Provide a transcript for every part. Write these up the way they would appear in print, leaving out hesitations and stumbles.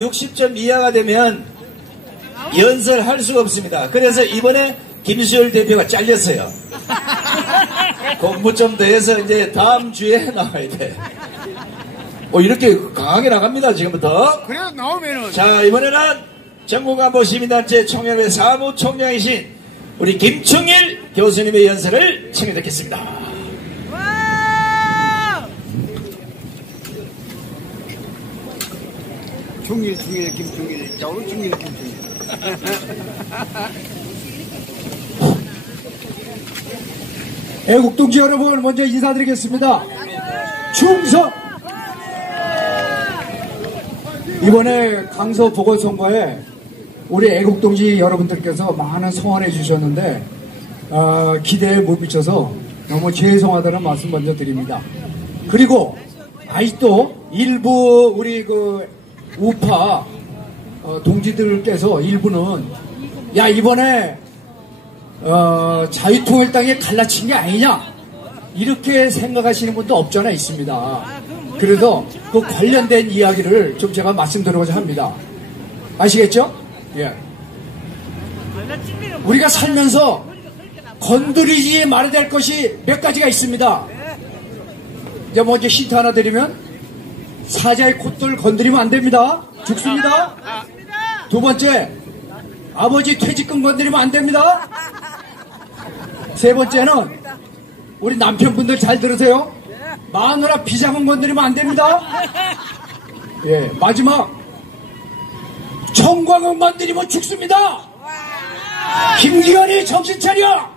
60점 이하가 되면 연설할 수가 없습니다. 그래서 이번에 김수열 대표가 잘렸어요. 공부 좀 더 해서 이제 다음 주에 나와야 돼. 이렇게 강하게 나갑니다, 지금부터. 그래도 나오면은. 자, 이번에는 전국안보시민단체 총연회 사무총장이신 우리 김충일 교수님의 연설을 청해 듣겠습니다. 중일 김중일, 자 오늘 중일 김중일. 애국동지 여러분, 먼저 인사드리겠습니다. 충성! 이번에 강서 보궐선거에 우리 애국동지 여러분들께서 많은 성원해 주셨는데 기대에 못 미쳐서 너무 죄송하다는 말씀 먼저 드립니다. 그리고 아직도 일부 우리 우파 동지들께서 일부는 야 이번에 자유통일당에 갈라친 게 아니냐 이렇게 생각하시는 분도 없잖아 있습니다. 그래서 그 관련된 이야기를 좀 제가 말씀드리고자 합니다. 아시겠죠? 예. 우리가 살면서 건드리지 말아야 될 것이 몇 가지가 있습니다. 이제 먼저 힌트 하나 드리면 사자의 콧돌 건드리면 안 됩니다. 죽습니다. 두 번째, 아버지 퇴직금 건드리면 안 됩니다. 세 번째는 우리 남편분들 잘 들으세요. 마누라 비자금 건드리면 안 됩니다. 예, 마지막 청광은 건드리면 죽습니다. 김기현이 정신 차려.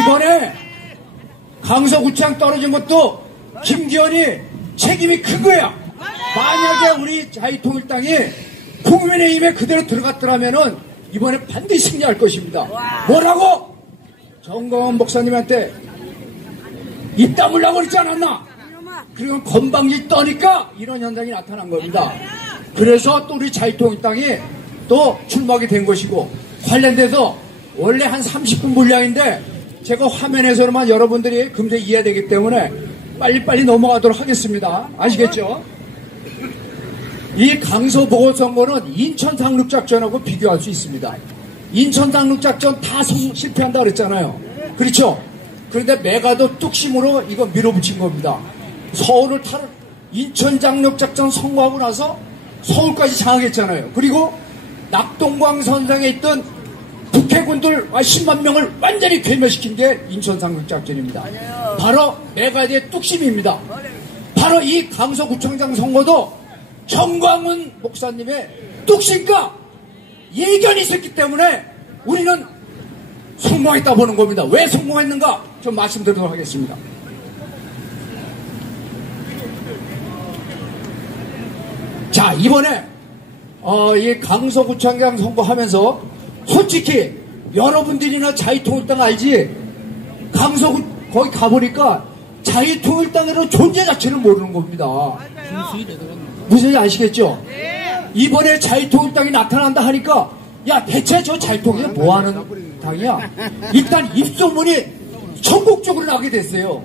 이번에 강서구청 떨어진 것도 김기현이 책임이 큰 거야. 만약에 우리 자유통일당이 국민의힘에 그대로 들어갔더라면은 이번에 반드시 승리할 것입니다. 뭐라고? 정광훈 목사님한테 입 다물라고 그러지 않았나? 그리고 건방지 떠니까 이런 현상이 나타난 겁니다. 그래서 또 우리 자유통일당이 또 출마하게 된 것이고, 관련돼서 원래 한 30분 분량인데 제가 화면에서만 여러분들이 금세 이해되기 때문에 빨리빨리 넘어가도록 하겠습니다. 아시겠죠? 이 강서 보궐선거는 인천 상륙작전하고 비교할 수 있습니다. 인천 상륙작전 다 실패한다 그랬잖아요. 그렇죠? 그런데 메가더 뚝심으로 이거 밀어붙인 겁니다. 서울을 인천 상륙작전 성공하고 나서 서울까지 장악했잖아요. 그리고 낙동강 선상에 있던 북해군들 10만 명을 완전히 괴멸시킨 게 인천 상륙작전입니다. 바로 메가더의 뚝심입니다. 바로 이 강서구청장 선거도 정광훈 목사님의 뚝심과 예견이 있었기 때문에 우리는 성공했다 보는 겁니다. 왜 성공했는가 좀 말씀드리도록 하겠습니다. 자, 이번에 이 강서구청장 선거하면서 솔직히 여러분들이나 자유통일당 알지, 강서구 거기 가보니까 자유통일당의 존재 자체를 모르는 겁니다. 무슨 일 아시겠죠? 이번에 자유통일당이 나타난다 하니까 야 대체 저 자유통일이 뭐하는 당이야? 일단 입소문이 전국적으로 나게 됐어요.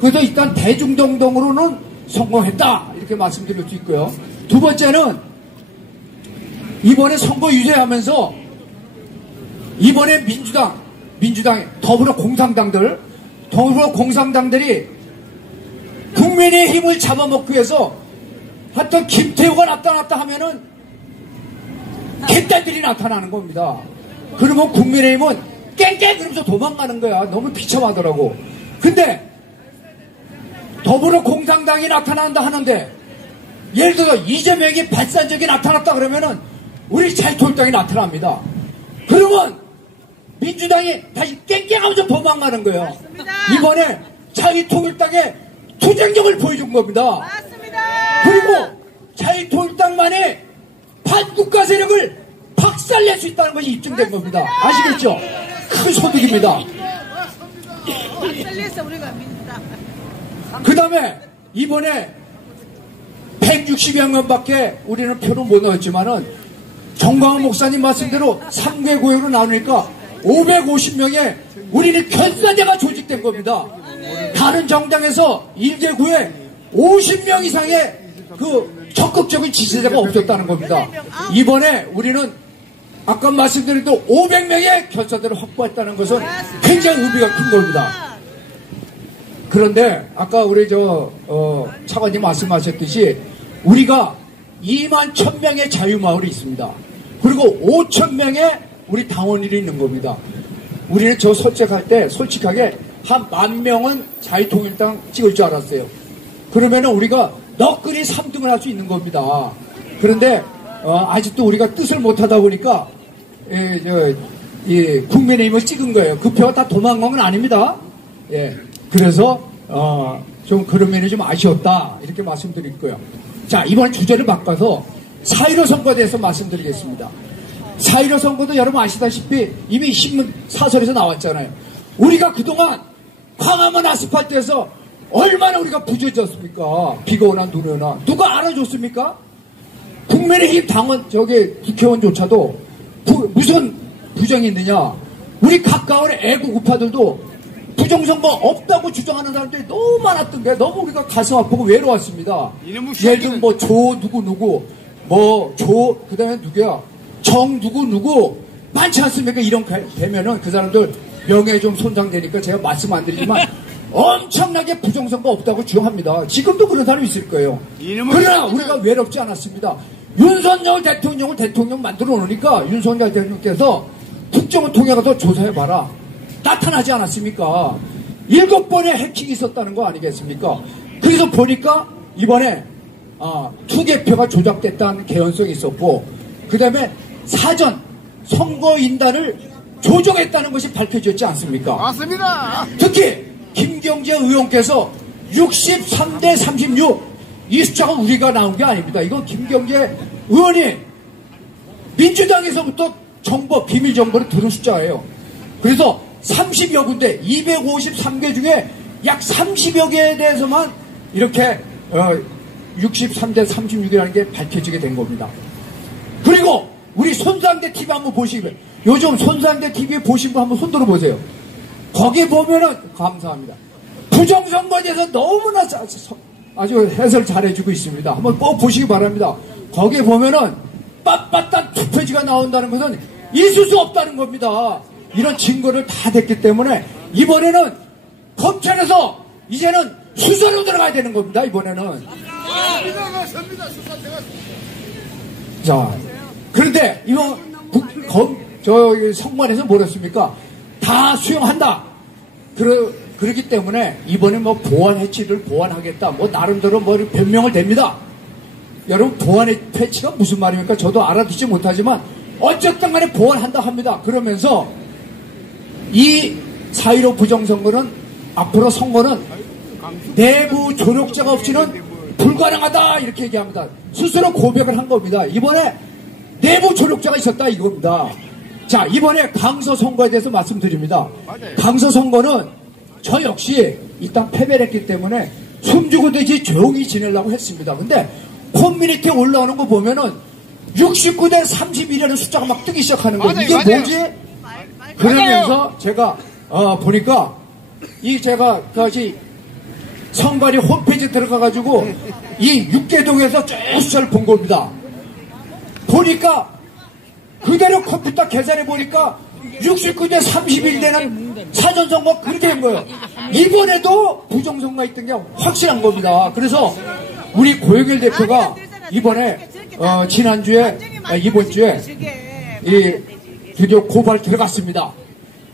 그래서 일단 대중동동으로는 성공했다 이렇게 말씀드릴 수 있고요. 두 번째는 이번에 선거 유세하면서 이번에 민주당 더불어 공산당들이 국민의힘을 잡아먹기 위해서 하여튼 김태우가 나타났다 하면은 개딸들이 나타나는 겁니다. 그러면 국민의힘은 깽깽 그러면서 도망가는 거야. 너무 비참하더라고. 근데 더불어 공산당이 나타난다 하는데 예를 들어 이재명이 발산적이 나타났다 그러면은 우리 자유통일당이 나타납니다. 그러면 민주당이 다시 깽깽하면서 도망가는 거예요. 맞습니다. 이번에 자유통일당의 투쟁력을 보여준 겁니다. 맞습니다. 그리고 자유통일당만이 반국가 세력을 박살낼 수 있다는 것이 입증된 겁니다. 아시겠죠? 큰 소득입니다. 박살냈어 우리가 민주당. 그 다음에 이번에 160여 명밖에 우리는 표를 못 넣었지만은 정광훈 목사님 말씀대로 3개 구역으로 나누니까 550명의 우리는 견사대가 조직된 겁니다. 다른 정당에서 1개 구에 50명 이상의 그 적극적인 지지자가 없었다는 겁니다. 이번에 우리는 아까 말씀드린 대로 500명의 결사대를 확보했다는 것은 굉장히 의미가 큰 겁니다. 그런데 아까 우리 차관님 말씀하셨듯이 우리가 2만 1,000명의 자유마을이 있습니다. 그리고 5,000명의 우리 당원들이 있는 겁니다. 우리는 설득할 때 솔직하게 한 10,000명은 자유통일당 찍을 줄 알았어요. 그러면은 우리가 너끈히 3등을 할 수 있는 겁니다. 그런데 아직도 우리가 뜻을 못하다 보니까 국민의힘을 찍은 거예요. 그 표가 다 도망간 건 아닙니다. 예, 그래서 좀 그런 면이 좀 아쉬웠다 이렇게 말씀드릴 거예요. 자, 이번 주제를 바꿔서 4.15 선거에 대해서 말씀드리겠습니다. 4.15 선거도 여러분 아시다시피 이미 신문 사설에서 나왔잖아요. 우리가 그동안 광화문 아스팔트에서 얼마나 우리가 부재졌습니까? 비가 오나 눈이 오나 누가 알아줬습니까? 국민의힘 당원 국회의원조차도 무슨 부정이 있느냐? 우리 가까운 애국 우파들도 부정선거 없다고 주장하는 사람들이 너무 많았던 게 너무 우리가 가슴 아프고 외로웠습니다. 예를 들면 누구 그다음에 누구야? 누구 많지 않습니까? 이런 되면은 그 사람들 명예에 좀 손상되니까 제가 말씀 안 드리지만 엄청나게 부정선거 없다고 주장합니다. 지금도 그런 사람이 있을 거예요. 그러나 우리가 외롭지 않았습니다. 윤석열 대통령을 대통령 만들어 놓으니까 윤석열 대통령께서 국정을 통해 가서 조사해봐라. 나타나지 않았습니까? 7번의 해킹이 있었다는 거 아니겠습니까? 그래서 보니까 이번에 투개표가 조작됐다는 개연성이 있었고 그 다음에 사전 선거인단을 조정했다는 것이 밝혀졌지 않습니까? 맞습니다. 특히 김경재 의원께서 63대 36 이 숫자가 우리가 나온 게 아닙니다. 이건 김경재 의원이 민주당에서부터 비밀 정보를 들은 숫자예요. 그래서 30여 군데 253개 중에 약 30여 개에 대해서만 이렇게 63대 36이라는 게 밝혀지게 된 겁니다. 그리고 우리 손상대 TV 한번 보시면 요즘 손상대 TV 보신 분 한번 손 들어보세요. 거기 보면은 감사합니다. 부정선거에 대해서 너무나 아주 해설 잘해주고 있습니다. 한번 꼭 보시기 바랍니다. 거기에 보면은 빳빳한 투표지가 나온다는 것은 있을 수 없다는 겁니다. 이런 증거를 다 댔기 때문에 이번에는 검찰에서 이제는 수사로 들어가야 되는 겁니다. 이번에는. 자, 그런데 이번 성관에서 뭐랬습니까? 다 수용한다. 그렇기 때문에 이번에 보안 해치를 보완하겠다. 나름대로 변명을 댑니다. 여러분 보안 해치가 무슨 말입니까? 저도 알아듣지 못하지만 어쨌든 간에 보완한다 합니다. 그러면서 이 4.15 부정선거는 앞으로 선거는 내부 조력자가 없이는 불가능하다 이렇게 얘기합니다. 스스로 고백을 한 겁니다. 이번에 내부 조력자가 있었다 이겁니다. 자, 이번에 강서 선거에 대해서 말씀드립니다. 강서 선거는 저 역시 일단 패배를 했기 때문에 숨죽고 되지 조용히 지내려고 했습니다. 근데 커뮤니티에 올라오는 거 보면은 69대 31이라는 숫자가 막 뜨기 시작하는 거예요. 이게 뭐지? 그러면서 제가 보니까 제가 선관위 홈페이지에 들어가가지고 이 육계동에서 쭉 숫자를 본 겁니다. 보니까 그대로 컴퓨터 계산해 보니까 69대 31 되는 사전선거 그렇게 된 거예요. 이번에도 부정선거가 있던 게 확실한 겁니다. 그래서 우리 고영일 대표가 이번에 이번 주에 드디어 고발 들어갔습니다.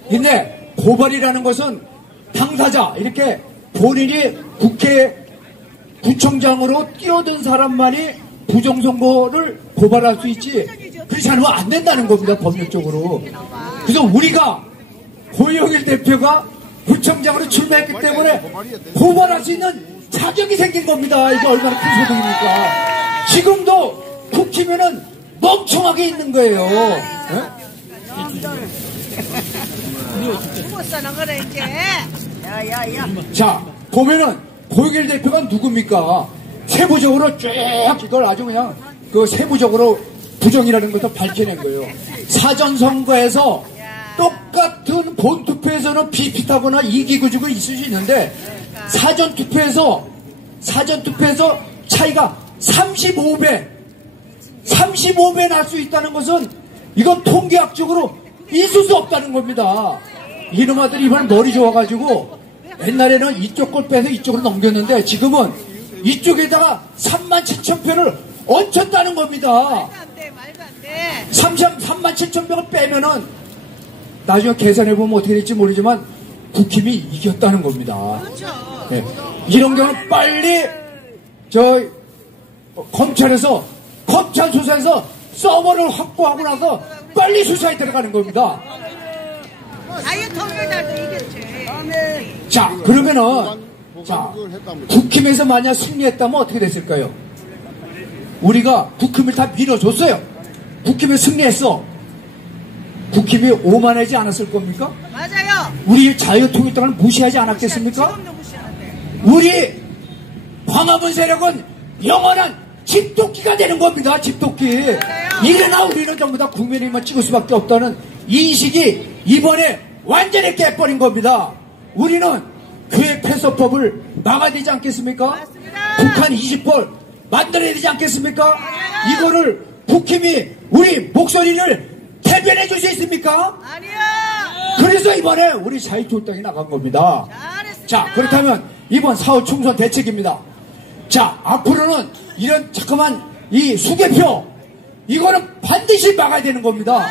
근데 고발이라는 것은 당사자 이렇게 본인이 구청장으로 뛰어든 사람만이 부정선거를 고발할 수 있지 그렇지 않으면 안 된다는 겁니다. 법률적으로. 그래서 우리가 고영일 대표가 구청장으로 출마했기 때문에 고발할 수 있는 자격이 생긴 겁니다. 이게 얼마나 큰 소득입니까? 지금도 국힘에는 멍청하게 있는 거예요. 자, 보면은 고영일 대표가 누굽니까? 세부적으로 쭉 이걸 아주 그냥 세부적으로 부정이라는 것을 밝혀낸 거예요. 사전선거에서 똑같은 본투표에서는 비슷하거나 이기구직은 있을 수 있는데 사전투표에서 차이가 35배 날 수 있다는 것은 이건 통계학적으로 있을 수 없다는 겁니다. 이놈아들이 이번에 머리 좋아가지고 옛날에는 이쪽 걸 빼서 이쪽으로 넘겼는데 지금은 이쪽에다가 37,000표를 얹혔다는 겁니다. 말도 안 돼. 37,000명을 빼면은 나중에 계산해보면 어떻게 될지 모르지만 국힘이 이겼다는 겁니다. 그렇죠. 네. 이런 경우는 빨리 검찰 수사에서 서버를 확보하고 나서 빨리 수사에 들어가는 겁니다. 자유통일당도 이겼지. 자, 그러면은 국힘에서 만약 승리했다면 어떻게 됐을까요? 우리가 국힘을 다 밀어줬어요. 국힘에 승리했어. 국힘이 오만하지 않았을 겁니까? 맞아요. 우리 자유통일당을 무시하지 않았겠습니까? 지금도 무시하는데. 우리 광화문 세력은 영원한 집도끼가 되는 겁니다. 집도끼. 이래나 우리는 전부 다 국민의힘만 찍을 수밖에 없다는 인식이 이번에 완전히 깨버린 겁니다. 우리는 교회 폐쇄법을 막아야 되지 않겠습니까? 맞습니다. 북한 20벌 만들어야 되지 않겠습니까? 이거를 국힘이 우리 목소리를 대변해 줄 수 있습니까? 아니요. 그래서 이번에 우리 자유통일당이 나간 겁니다. 잘했습니다. 자, 그렇다면 이번 4월 총선 대책입니다. 자, 앞으로는 이런 자꾸만 이 수개표 이거는 반드시 막아야 되는 겁니다.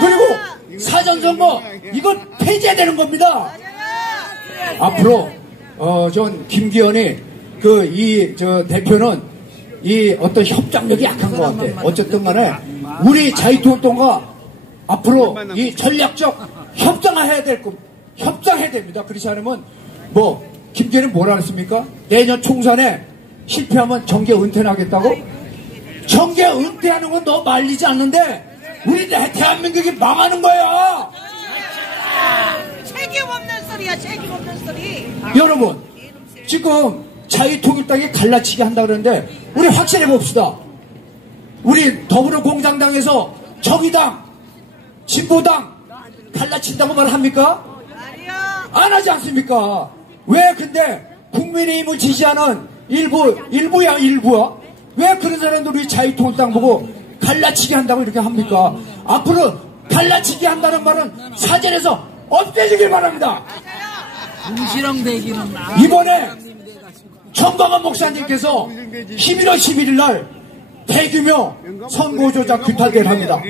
그리고 사전선거 이건 폐지해야 되는 겁니다. 앞으로 전 김기현이 대표는 이 어떤 협상력이 약한 것 같아. 어쨌든 간에 우리 자유통일당과 앞으로 이 전략적 협상해야 됩니다. 그렇지 않으면 김기현이 뭐라 했습니까? 내년 총선에 실패하면 정계 은퇴하겠다고? 정계 은퇴하는 건 너 말리지 않는데 우리 대한민국이 망하는 거야. 책임 없는 소리야. 책임 없는 소리. 여러분 지금 자유통일당이 갈라치기 한다 그러는데 우리 확실해 봅시다. 우리 더불어공산당에서 정의당, 진보당 갈라친다고 말합니까? 아니요. 안 하지 않습니까? 왜 근데 국민의힘을 지지하는 일부야? 왜 그런 사람들이 자유통일당 보고 갈라치기 한다고 이렇게 합니까? 앞으로 갈라치기 한다는 말은 사전에서 없애주길 바랍니다. 무시랑 대기는 이번에 정광훈 목사님께서 11월 11일 날 대규모 선거조작 규탄대를 합니다.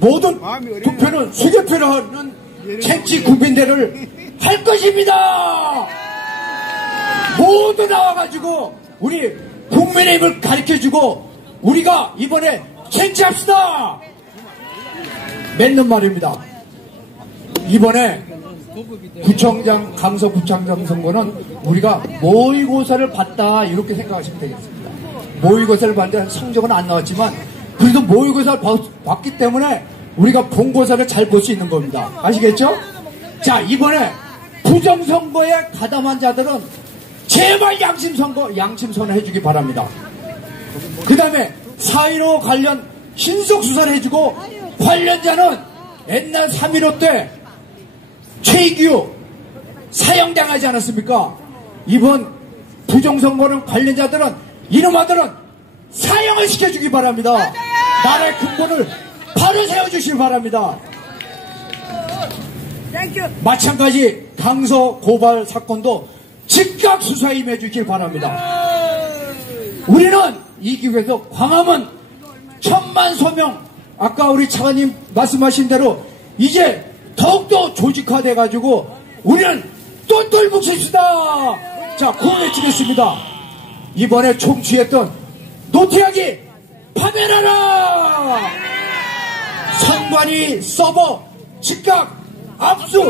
모든 투표는 수개표를 하는 정치 국민대를 할 것입니다. 모두 나와가지고 우리 국민의힘을 가르쳐주고 우리가 이번에 쟁취합시다. 맺는 말입니다. 이번에 구청장, 강서구청장 선거는 우리가 모의고사를 봤다 이렇게 생각하시면 되겠습니다. 모의고사를 봤는데 성적은 안 나왔지만 그래도 모의고사를 봤기 때문에 우리가 본고사를 잘 볼 수 있는 겁니다. 아시겠죠? 자, 이번에 부정선거에 가담한 자들은 제발 양심선언 해주기 바랍니다. 그 다음에 4.15 관련 신속수사를 해주고 관련자는 옛날 3.15 때 최이규 사형당하지 않았습니까? 이번 부정선거는 관련자들은 이놈아들은 사형을 시켜주기 바랍니다. 나라의 근본을 바로 세워주시기 바랍니다. 마찬가지 강서 고발 사건도 즉각 수사에 임해주길 바랍니다. 우리는 이 기회에서 광화문 1000만 소명 아까 우리 차관님 말씀하신 대로 이제 더욱더 조직화돼가지고 우리는 똘똘 뭉칩시다. 자, 구호를 치겠습니다. 이번에 총취했던 노태악이 파면하라. 선관위 서버 즉각 압수